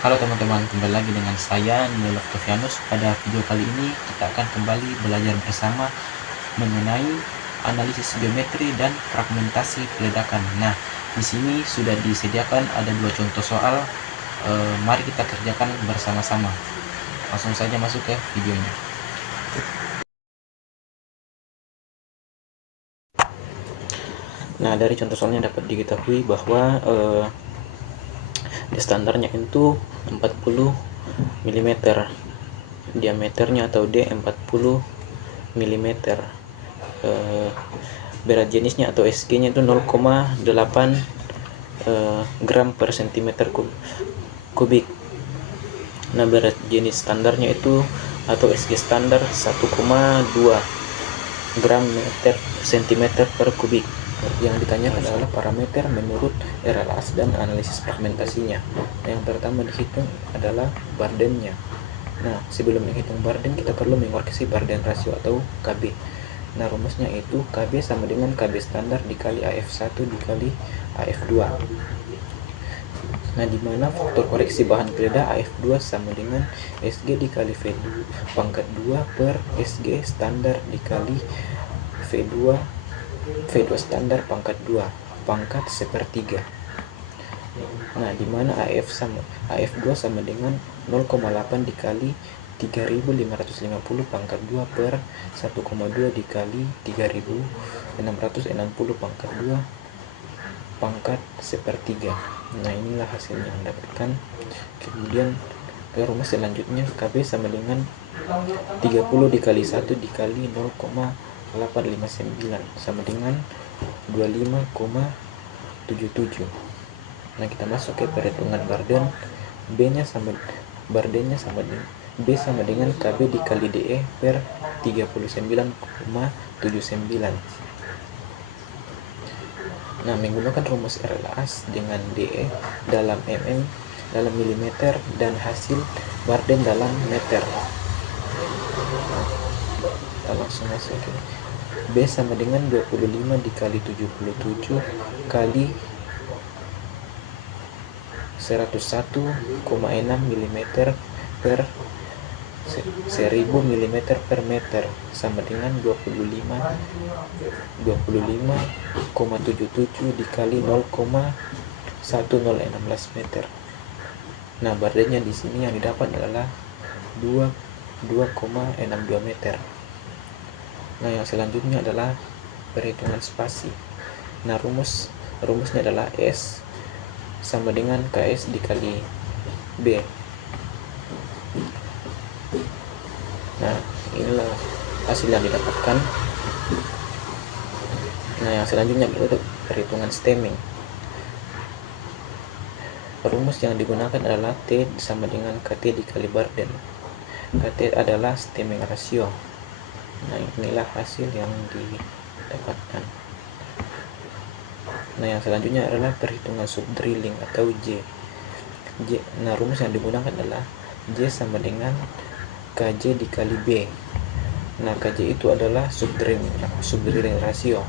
Halo teman-teman, kembali lagi dengan saya Nilo Octavianus. Pada video kali ini kita akan kembali belajar bersama mengenai analisis geometri dan fragmentasi peledakan. Nah, di sini sudah disediakan ada dua contoh soal. Mari kita kerjakan bersama-sama. Langsung saja masuk ke videonya. Nah, dari contoh soalnya dapat diketahui bahwa di standarnya itu 40 mm, diameternya atau D 40 mm, berat jenisnya atau SG nya itu 0,8 gram per cm kubik. Nah, berat jenis standarnya itu atau SG standar 1,2 gram meter cm per kubik. Yang ditanyakan adalah parameter menurut RLAS dan analisis fragmentasinya. Nah, yang pertama dihitung adalah Bardennya. Nah, sebelum menghitung Barden kita perlu mengoreksi Barden rasio atau KB. Nah, rumusnya itu KB sama dengan KB standar dikali AF1 dikali AF2. Nah, di mana faktor koreksi bahan peledak AF2 sama dengan SG dikali V2 pangkat 2 per SG standar dikali V2 standar pangkat 2 pangkat sepertiga. Nah, di mana AF2 sama dengan 0,8 dikali 3550 pangkat 2 per 1,2 dikali 3660 pangkat 2 pangkat sepertiga. Nah, inilah hasilnya yang dapatkan. Kemudian ke rumus selanjutnya, KB sama dengan 30 dikali 1 dikali 0,859 sama dengan 25,77. Nah, kita masuk ke perhitungan Barden. Bardennya sama dengan B sama dengan KB dikali DE per 39,79. Nah, menggunakan rumus RLAS dengan DE dalam mm dalam milimeter dan hasil Barden dalam meter. Kita langsung masuk ke B sama dengan 25 dikali 77 kali 101,6 mm per 1000 mm per meter sama dengan 25,77 dikali 0,1016 meter. Nah, Bardennya di sini yang didapat adalah 2,62 meter. Nah, yang selanjutnya adalah perhitungan spasi. Nah, rumusnya adalah S sama dengan KS dikali B. Nah, inilah hasil yang didapatkan. Nah, yang selanjutnya adalah perhitungan stemming. Rumus yang digunakan adalah T sama dengan KT dikali Barden. KT adalah stemming rasio. Nah, inilah hasil yang didapatkan. Nah, yang selanjutnya adalah perhitungan subdrilling atau J. Nah, rumus yang digunakan adalah J sama dengan KJ dikali B. Nah, KJ itu adalah subdrilling rasio.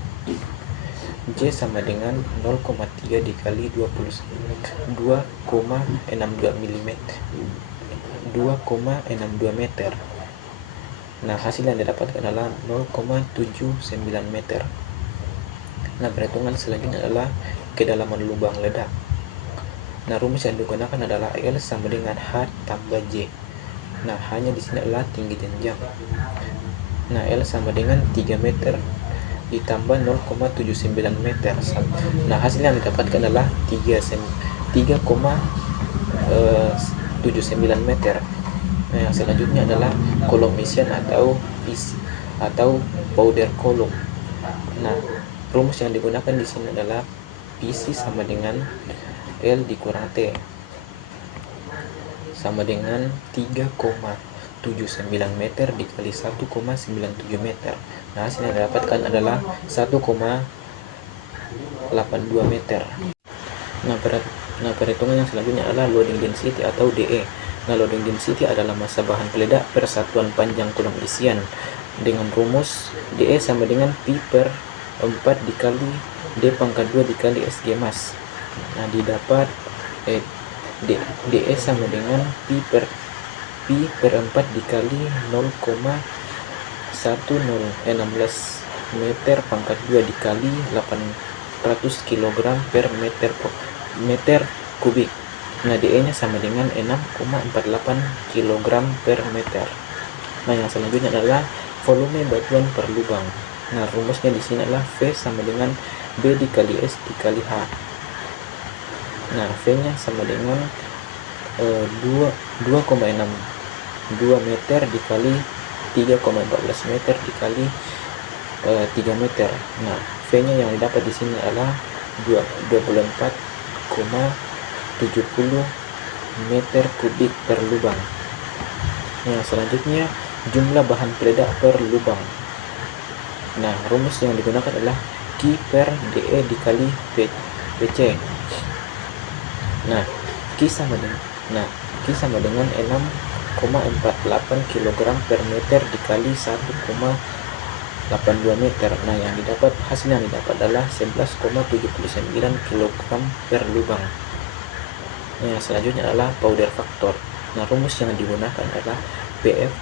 J sama dengan 0,3 dikali 2,62 mm 2,62 meter. Nah, hasil yang didapatkan adalah 0,79 meter. Nah, perhitungan selanjutnya adalah kedalaman lubang ledak. Nah, rumus yang digunakan adalah L sama dengan H tambah J. Nah, hanya di sini adalah tinggi jenjang. Nah, L sama dengan 3 meter ditambah 0,79 meter. Nah, hasil yang didapatkan adalah 3,79 meter. Nah, yang selanjutnya adalah kolom isian atau powder column. Nah, rumus yang digunakan di sini adalah PC sama dengan L dikurang T sama dengan 3,79 meter dikali 1,97 meter. Nah, hasil yang didapatkan adalah 1,82 meter. Nah, perhitungan yang selanjutnya adalah loading density atau DE. Nah, loading density adalah massa bahan peledak per satuan panjang kolom isian dengan rumus DE sama dengan Pi per 4 dikali D pangkat 2 dikali SG mass. Nah, didapat DE sama dengan pi per 4 dikali 0,1016 meter pangkat 2 dikali 800 kg per meter kubik. Nah, DE nya sama dengan 6,48 kg per meter. Nah, yang selanjutnya adalah volume batuan per lubang. Nah, rumusnya di sini adalah V sama dengan B dikali S dikali H. Nah, V nya sama dengan 2,62 meter dikali 3,14 meter dikali 3 meter. Nah, V nya yang didapat di sini adalah 24,70 meter kubik per lubang. Nah, selanjutnya jumlah bahan peledak per lubang. Nah, rumus yang digunakan adalah Q per DE dikali PC. Nah, Q sama dengan 6,48 kg per meter dikali 1,82 meter. Nah, hasil yang didapat adalah 11,79 kg per lubang. Nah, selanjutnya adalah powder factor. Nah, rumus yang digunakan adalah PF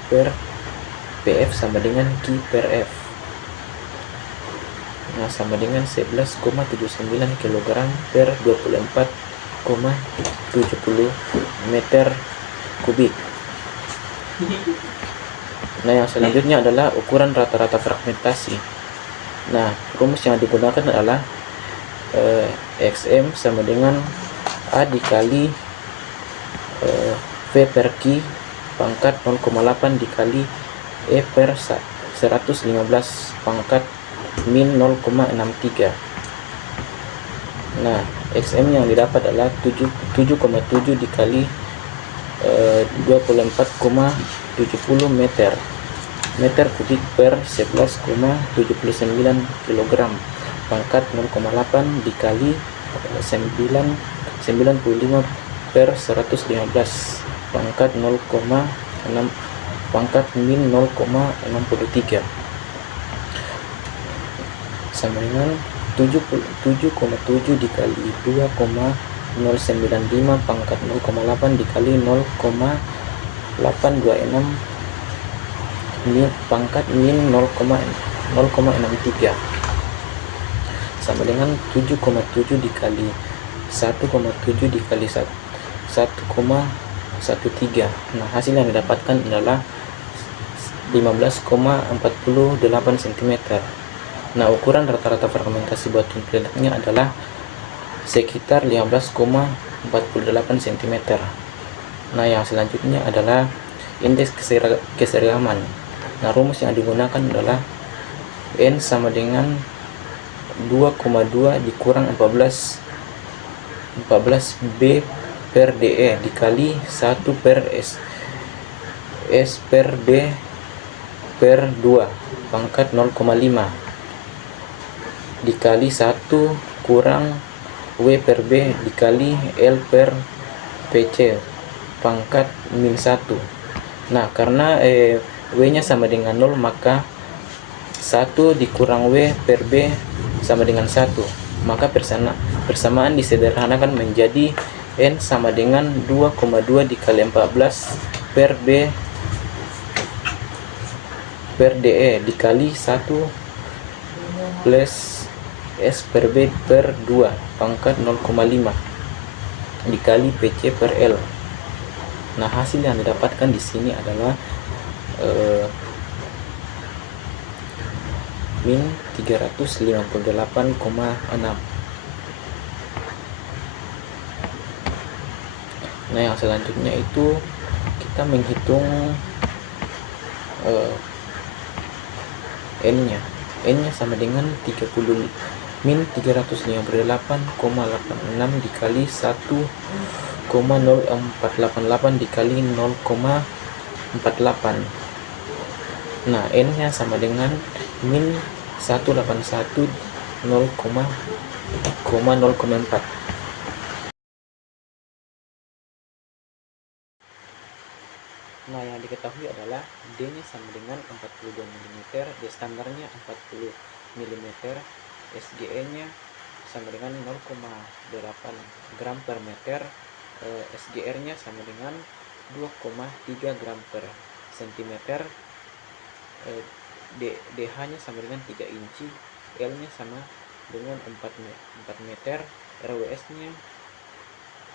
sama dengan Q per F. Nah, sama dengan 11,79 kg per 24,70 meter kubik. Nah, yang selanjutnya adalah ukuran rata-rata fragmentasi. Nah, rumus yang digunakan adalah XM sama dengan A dikali V per Q pangkat 0,8 dikali E per 115 pangkat min 0,63. Nah, XM yang didapat adalah 7,7 dikali 24,70 meter kubik per 11,79 kg pangkat 0,8 dikali 95 per 115 pangkat 0,6 pangkat min 0,63 sama dengan 7,7 dikali 2,095 pangkat 0,8 dikali 0,826 pangkat min 0,63 sama dengan 7,7 dikali 1,7 dikali 1,13. Nah, hasil yang didapatkan adalah 15,48 cm. Nah, ukuran rata-rata fragmentasi batuan peledaknya adalah sekitar 15,48 cm. Nah, yang selanjutnya adalah indeks keseragaman. Nah, rumus yang digunakan adalah N sama dengan 2,2 dikurang 14 B per DE dikali 1 per S per B per 2 pangkat 0,5 dikali 1 kurang W per B dikali L per PC pangkat min 1. Nah, karena W nya sama dengan 0, maka 1 dikurang W per B sama dengan 1. Maka persamaan disederhanakan menjadi N sama dengan 2,2 dikali 14 per B per DE dikali 1 plus S per B per 2 pangkat 0,5 dikali PC per L. Nah, hasil yang didapatkan di sini adalah min 358,6. Nah, yang selanjutnya itu kita menghitung N-nya sama dengan 30 min 358,86 dikali 1,0488 dikali 0,48. Nah, N-nya sama dengan min 181,0,04. Nah, yang diketahui adalah D-nya sama dengan 42 mm, D standarnya 40 mm, SGE-nya sama dengan 0,8 gram per meter, SGR-nya sama dengan 2,3 gram per cm, DH-nya sama dengan 3 inci, L-nya sama dengan 4 meter, RWS-nya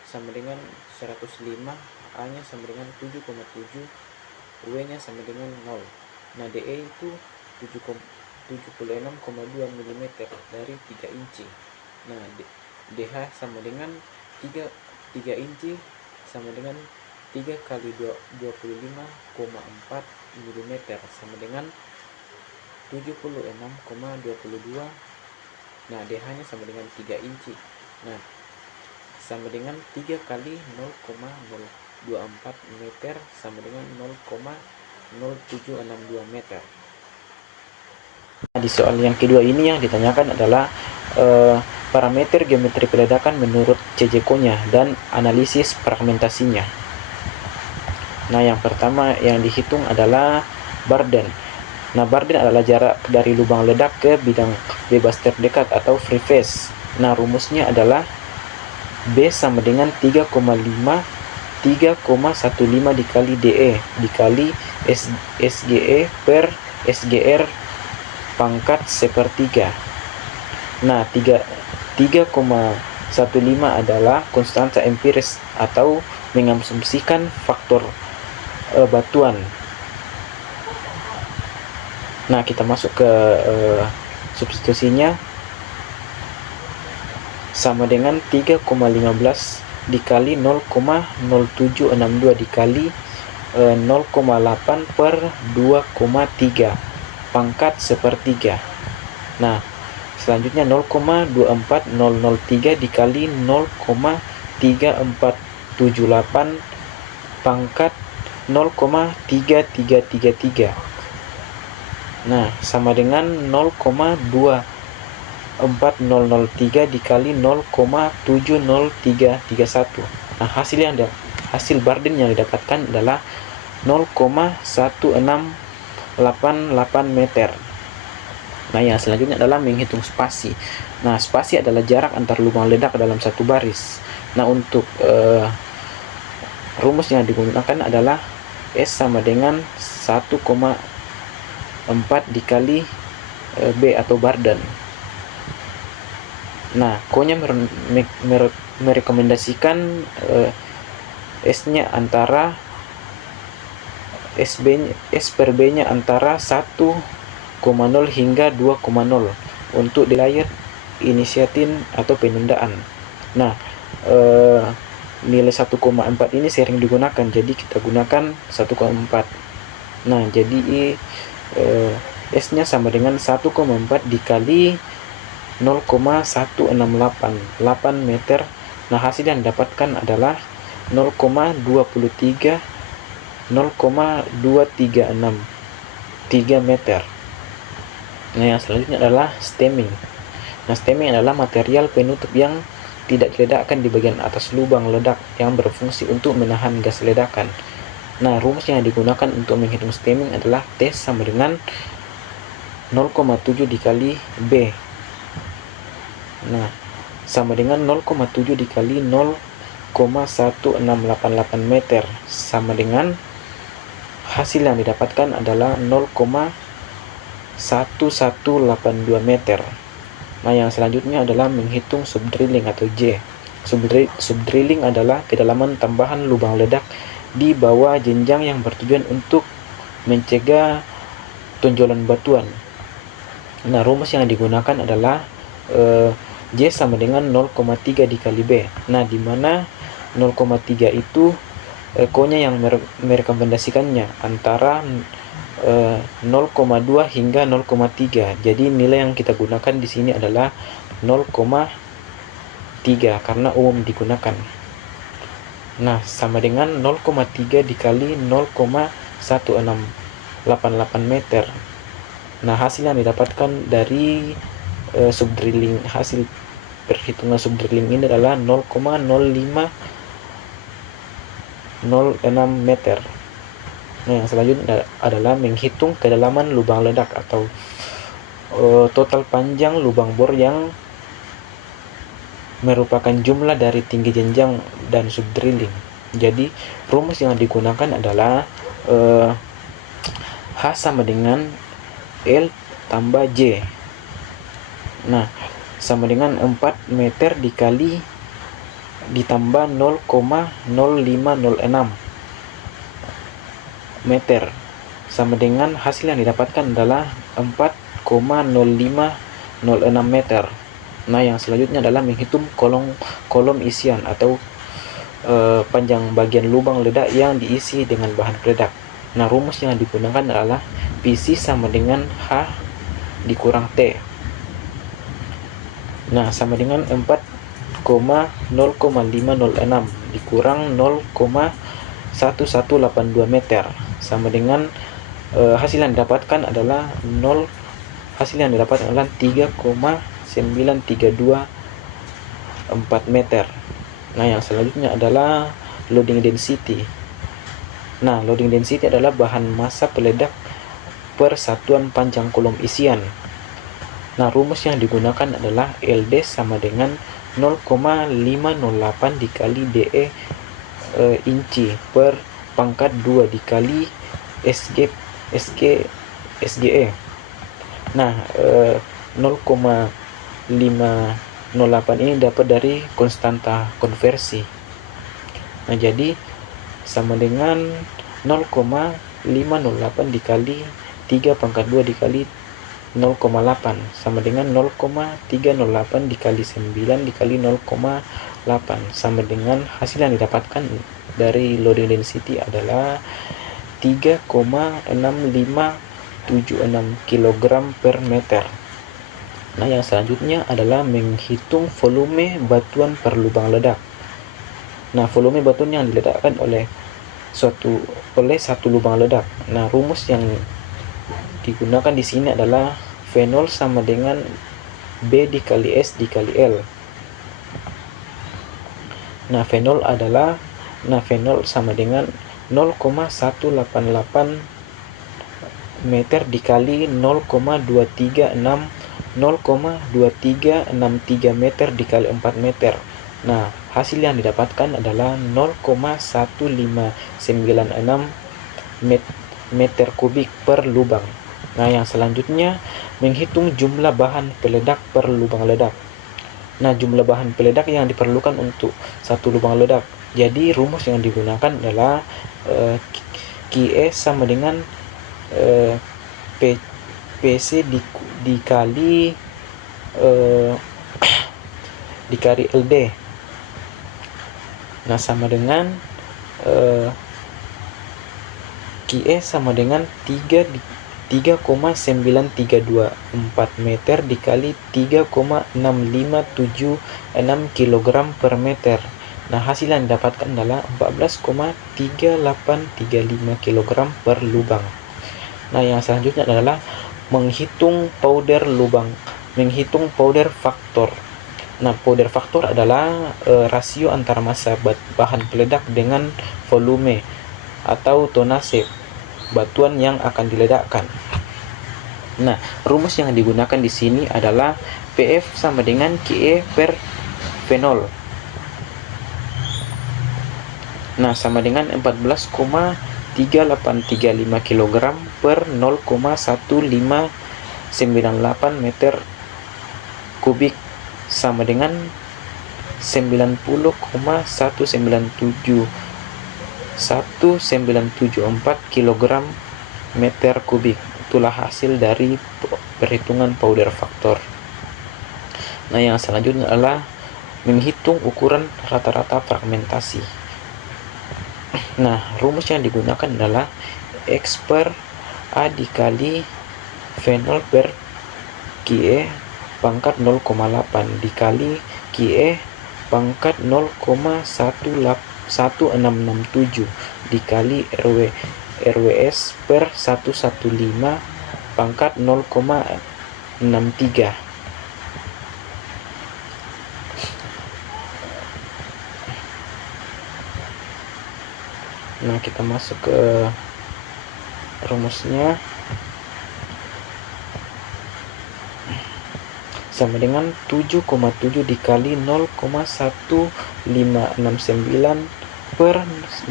sama dengan 105, A-nya sama dengan 7,7, W-nya sama dengan 0. Nah, DE itu 76,2 mm dari 3 inci. Nah, DH sama dengan 3 inci sama dengan 3 kali 25,4 mm sama dengan 76,22. Nah, DH-nya sama dengan 3 inci. Nah, sama dengan 3 kali 0,024 meter sama dengan 0,0762 meter. Nah, di soal yang kedua ini yang ditanyakan adalah parameter geometri peledakan menurut CJKO-nya dan analisis fragmentasinya. Nah, yang pertama yang dihitung adalah Barden. Nah, Barden adalah jarak dari lubang ledak ke bidang bebas terdekat atau free face. Nah, rumusnya adalah B sama dengan 3,15 dikali DE dikali SGE per SGR pangkat sepertiga. Nah, 3,15 adalah konstanta empiris atau mengasumsikan faktor batuan. Nah, kita masuk ke substitusinya, sama dengan 3,15 dikali 0,0762 dikali 0,8 per 2,3 pangkat sepertiga. Nah, selanjutnya 0,24003 dikali 0,3478 pangkat 0,3333. Nah, sama dengan 0,24003 dikali 0,70331. Nah, hasil Barden yang didapatkan adalah 0,1688 meter. Nah, yang selanjutnya adalah menghitung spasi. Nah, spasi adalah jarak antar lubang ledak dalam satu baris. Nah, untuk rumus yang digunakan adalah S sama dengan 1,4 dikali B atau Barden. Nah, Ko-nya merekomendasikan S-nya antara S per B-nya antara 1,0 hingga 2,0 untuk dilayar inisiatin atau penundaan. Nah, nilai 1,4 ini sering digunakan, jadi kita gunakan 1,4. Nah, jadi S-nya sama dengan 1,4 dikali 0,1688 meter. Nah, hasil yang didapatkan adalah 0,236 3 meter. Nah, yang selanjutnya adalah stemming. Nah, stemming adalah material penutup yang tidak diledakkan di bagian atas lubang ledak yang berfungsi untuk menahan gas ledakan. Nah, rumus yang digunakan untuk menghitung stemming adalah T sama dengan 0,7 dikali B. Nah, sama dengan 0,7 dikali 0,1688 meter sama dengan hasil yang didapatkan adalah 0,1182 meter. Nah, yang selanjutnya adalah menghitung subdrilling atau J. Subdrilling adalah kedalaman tambahan lubang ledak di bawah jenjang yang bertujuan untuk mencegah tonjolan batuan. Nah, rumus yang digunakan adalah J sama dengan 0,3 dikali B. Nah, di mana 0,3 itu Ko-nya yang merekomendasikannya antara 0,2 hingga 0,3. Jadi nilai yang kita gunakan di sini adalah 0,3 karena umum digunakan. Nah, sama dengan 0,3 dikali 0,1688 meter. Nah, hasil yang didapatkan dari subdrilling, hasil perhitungan subdrilling ini adalah 0,0506 meter. Nah, yang selanjutnya adalah menghitung kedalaman lubang ledak atau total panjang lubang bor yang merupakan jumlah dari tinggi jenjang dan subdrilling. Jadi rumus yang digunakan adalah H sama dengan L tambah J. Nah, sama dengan 4 meter dikali ditambah 0,0506 meter, sama dengan hasil yang didapatkan adalah 4,0506 meter. Nah, yang selanjutnya adalah menghitung kolom isian atau panjang bagian lubang ledak yang diisi dengan bahan peledak. Nah, rumus yang digunakan adalah PC sama dengan H dikurang T. Nah, sama dengan 4,0506 dikurang 0,1182 meter, sama dengan hasil yang didapatkan adalah 3,9324 meter. Nah, yang selanjutnya adalah loading density. Nah, loading density adalah bahan massa peledak per satuan panjang kolom isian. Nah, rumus yang digunakan adalah LD sama dengan 0,508 dikali DE inci per pangkat 2 dikali SGE. Nah, 0,508 ini dapat dari konstanta konversi. Nah, jadi sama dengan 0,508 dikali 3 pangkat 2 dikali 0,8 sama dengan 0,308 dikali 9 dikali 0,8, sama dengan hasil yang didapatkan dari loading density adalah 3,6576 kg per meter. Nah, yang selanjutnya adalah menghitung volume batuan per lubang ledak. Nah, volume batuan yang diledakkan oleh satu lubang ledak. Nah, rumus yang digunakan di sini adalah V0 sama dengan B dikali S dikali L. Nah, V0 sama dengan 0,188 meter dikali 0,2363 meter dikali 4 meter. Nah, hasil yang didapatkan adalah 0,1596 meter kubik per lubang. Nah, yang selanjutnya menghitung jumlah bahan peledak per lubang ledak. Nah, jumlah bahan peledak yang diperlukan untuk satu lubang ledak. Jadi rumus yang digunakan adalah QE sama dengan PC dikali LD. Nah, sama dengan QE sama dengan 3,9324 meter dikali 3,6576 kg per meter. Nah, hasil yang didapatkan adalah 14,3835 kg per lubang. Nah, yang selanjutnya adalah menghitung powder factor. Nah, powder factor adalah rasio antara massa bahan peledak dengan volume atau tonase batuan yang akan diledakkan. Nah, rumus yang digunakan di sini adalah PF sama dengan QE per V0. Nah, sama dengan 14,3835 kg per 0,1598 meter kubik, sama dengan 90,1974 kg meter kubik. Itulah hasil dari perhitungan powder factor. Nah, yang selanjutnya adalah menghitung ukuran rata-rata fragmentasi. Nah, rumus yang digunakan adalah X per A dikali V0 per QE pangkat 0,8 dikali QE pangkat 0,1667 dikali RWS per 115 pangkat 0,63. Nah, kita masuk ke rumusnya. sama dengan 7,7 dikali 0,1569 per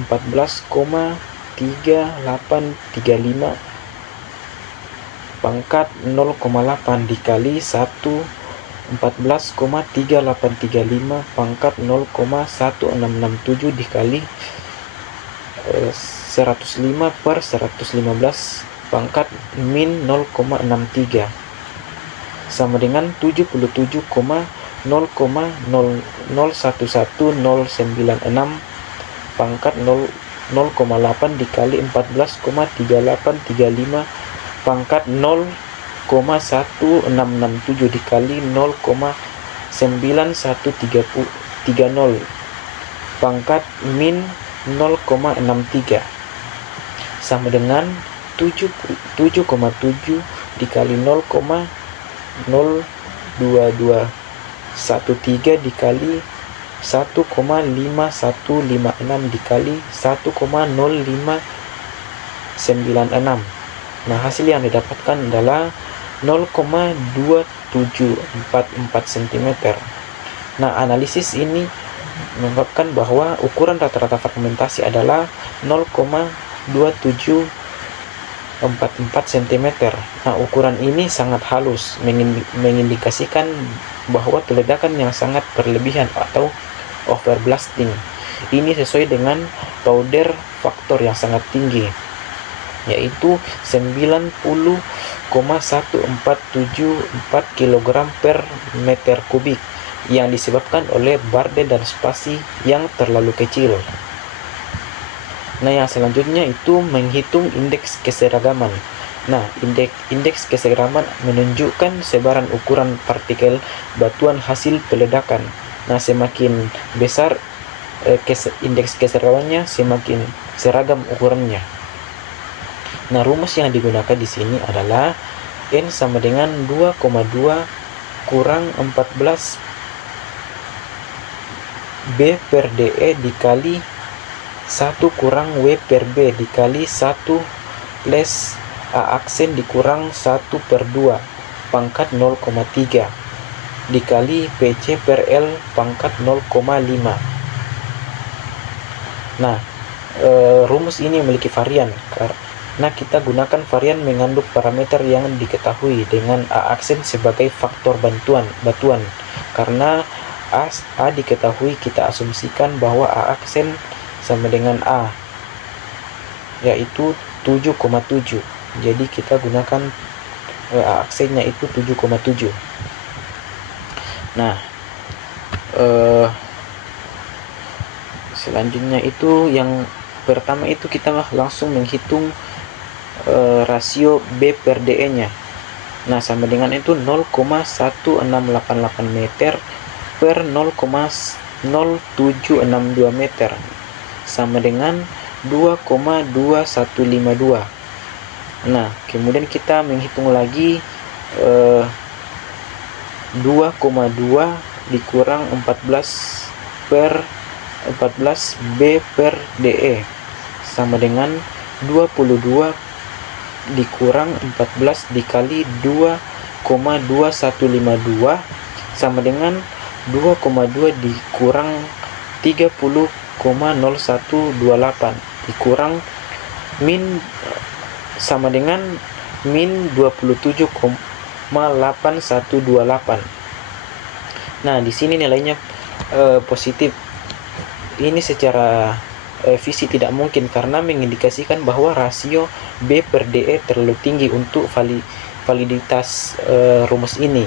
14,3835 pangkat 0,8 dikali 14,3835 pangkat 0,1667 dikali 105 per 115 pangkat min 0,63 sama dengan 77,0,0011096 pangkat 0,8 dikali 14,3835 pangkat 0,1667 dikali 0,9130 pangkat min 0,63 sama dengan 7,7 dikali 0,02213 dikali 1,5156 dikali 1,0596. Nah, hasil yang didapatkan adalah 0,2744 cm. Nah, analisis ini mengungkapkan bahwa ukuran rata-rata fragmentasi adalah 0,2744 cm. Nah, ukuran ini sangat halus, mengindikasikan bahwa peledakan yang sangat berlebihan atau overblasting. Ini sesuai dengan powder faktor yang sangat tinggi, yaitu 90,1474 kg per meter kubik yang disebabkan oleh barde dan spasi yang terlalu kecil. Nah, yang selanjutnya itu menghitung indeks keseragaman. Nah, indeks keseragaman menunjukkan sebaran ukuran partikel batuan hasil peledakan. Nah, semakin besar indeks keseragamannya, semakin seragam ukurannya. Nah, rumus yang digunakan di sini adalah N sama dengan 2,2 kurang 14 B per DE dikali 1 kurang W per B dikali 1 plus A aksen dikurang 1 per 2 pangkat 0,3 dikali PC per L pangkat 0,5. Nah, rumus ini memiliki varian karena kita gunakan varian mengandung parameter yang diketahui dengan A aksen sebagai faktor batuan. Karena A diketahui, kita asumsikan bahwa A aksen sama dengan A, yaitu 7,7. Jadi kita gunakan A aksennya itu 7,7. Nah, selanjutnya itu yang pertama itu kita langsung menghitung rasio B per DE nya. Nah, sama dengan itu 0,1688 meter per 0,0762 meter sama dengan 2,2152. Nah, kemudian kita menghitung lagi 2,2 dikurang 14 B per DE sama dengan 22 dikurang 14 dikali 2,2152 sama dengan 2,2 dikurang 30,0128 dikurang min sama dengan min 27,8128. Nah, di sini nilainya positif. Ini secara visi tidak mungkin karena mengindikasikan bahwa rasio B per DE terlalu tinggi untuk validitas rumus ini.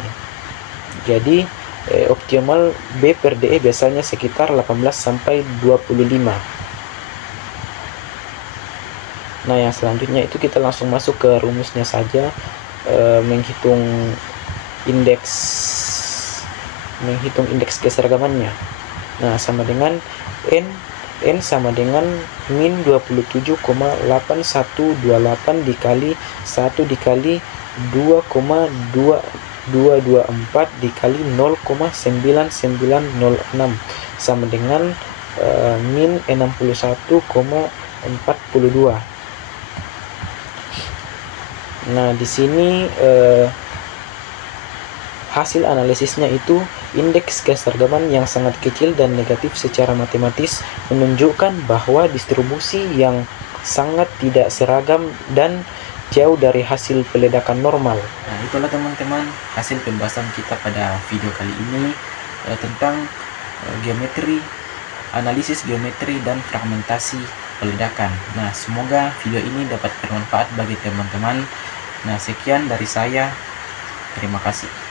Jadi optimal B per DE biasanya sekitar 18 sampai 25. Nah, yang selanjutnya itu kita langsung masuk ke rumusnya saja, menghitung indeks keseragamannya. Nah, sama dengan N sama dengan min 27,8128 dikali 1 dikali 2,2224 dikali 0,9906 sama dengan min 61,42. Nah, di sini hasil analisisnya itu indeks keseragaman yang sangat kecil dan negatif secara matematis, menunjukkan bahwa distribusi yang sangat tidak seragam dan jauh dari hasil peledakan normal. Nah, itulah teman-teman hasil pembahasan kita pada video kali ini tentang geometri, analisis geometri dan fragmentasi peledakan. Nah, semoga video ini dapat bermanfaat bagi teman-teman. Nah, sekian dari saya. Terima kasih.